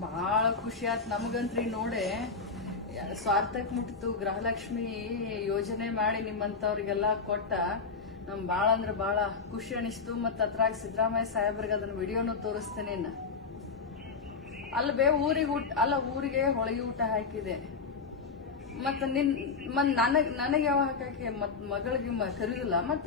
ಬಹಳ ಖುಷಿ ಆಯ್ತು ನಮಗಂತ್ರಿ ನೋಡಿ. ಸ್ವಾರ್ಥಕ್ ಮುಟ್ಟಿತು ಗೃಹಲಕ್ಷ್ಮಿ ಯೋಜನೆ ಮಾಡಿ ನಿಮ್ಮಂತವ್ರಿಗೆಲ್ಲ ಕೊಟ್ಟ ನಮ್ ಭಾಳ ಅಂದ್ರೆ ಭಾಳ ಖುಷಿ ಅನಿಸ್ತು ಮತ್ತ ಅದ್ರಾಗ ಸಿದ್ದರಾಮಯ್ಯ ಸಾಹೇಬ್ರಿಗೆ ಅದನ್ನ ವಿಡಿಯೋನು ತೋರಿಸ್ತೇನೆ ಅಲ್ಲ ಬೇ ಊರಿಗೆ ಊಟ, ಅಲ್ಲ ಊರಿಗೆ ಹೊಳಗಿ ಊಟ ಹಾಕಿದೆ. ಮತ್ತ ನಿನ್, ಮತ್ ನನಗ್, ನನಗೆ ಯಾವ ಹಾಕಿ ಮತ್ ಮಗಳಿಗೆ ಕರೆಯುದಿಲ್ಲ ಮತ್ತ?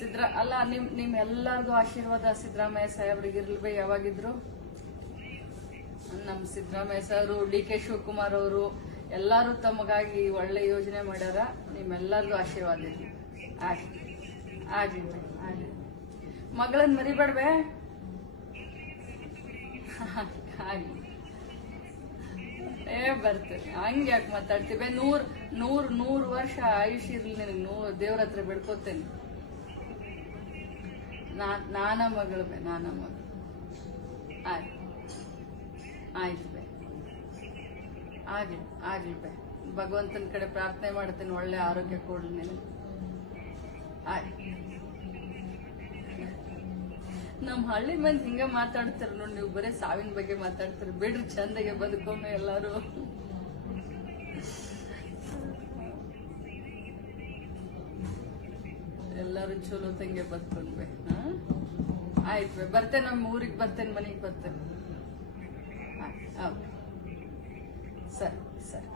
ಸಿದ್ರ ಅಲ್ಲ, ನಿಮ್ ನಿಮ್ ಎಲ್ಲಾರ್ಗು ಆಶೀರ್ವಾದ ಸಿದ್ದರಾಮಯ್ಯ ಸಾಹೇಬ್ರಿಗೆ ಇರ್ಲಿ ಯಾವಾಗಿದ್ರು. ನಮ್ ಸಿದ್ದರಾಮಯ್ಯ ಸಾರು ಡಿ ಕೆ ಶಿವಕುಮಾರ್ ಅವರು, ಎಲ್ಲಾರು ತಮಗಾಗಿ ಒಳ್ಳೆ ಯೋಜನೆ ಮಾಡ್ಯಾರ. ನಿಮ್ಮೆಲ್ಲರಿಗೂ ಆಶೀರ್ವಾದ ಇರ್ಲಿ. ಆಗ್ಲಿ ಆಗ್ಲಿ ಆಗ್ಲಿ ಮಗಳನ್ ಮರಿಬೇಡ್ವೆ. ಏ ಬರ್ತೇನೆ ಹಂಗೆ ಯಾಕೆ ಮಾತಾಡ್ತೀವಿ ನೂರ್ ನೂರ್ ನೂರ್ ವರ್ಷ ಆಯುಷ್ ಇರ್ಲಿ ನಿನಗೆ. ನೂರ್, ದೇವ್ರ ಹತ್ರ ಬೆಳ್ಕೊತೇನೆ ನಾ- ನಾನ ಮಗಳು ಬೇ, ನಾನ ಮಗಳು. ಆಯ್ತು. ಆಯ್ತು ಬೇ. ಆಗಲಿ ಆಗ್ಲಿ ಬೇ. ಭಗವಂತನ ಕಡೆ ಪ್ರಾರ್ಥನೆ ಮಾಡ್ತೇನೆ, ಒಳ್ಳೆ ಆರೋಗ್ಯ ಕೊಡ್ಲಿ ನೀನು ಆಯ್ತು. ನಮ್ ಹಳ್ಳಿ ಮಂದಿ ಹಿಂಗ ಮಾತಾಡ್ತಾರ ನೋಡಿ, ನೀವು ಬರೀ ಸಾವಿನ ಬಗ್ಗೆ ಮಾತಾಡ್ತೀರಿ. ಬಿಡ್ರಿ, ಚಂದಗೆ ಬದುಕೊಮ್ಮೆ ಎಲ್ಲಾರು. ಎಲ್ಲಾರು ಚಲೋ ತಂಗೆ ಬದುಕೊಂಡ್ಬೇಕು ಆಯ್ತು ಬರ್ತೇನೆ ನಮ್ಮ ಊರಿಗೆ ಬರ್ತೇನೆ ಮನೆಗೆ ಬರ್ತೇನೆ. ಸರಿ ಸರಿ.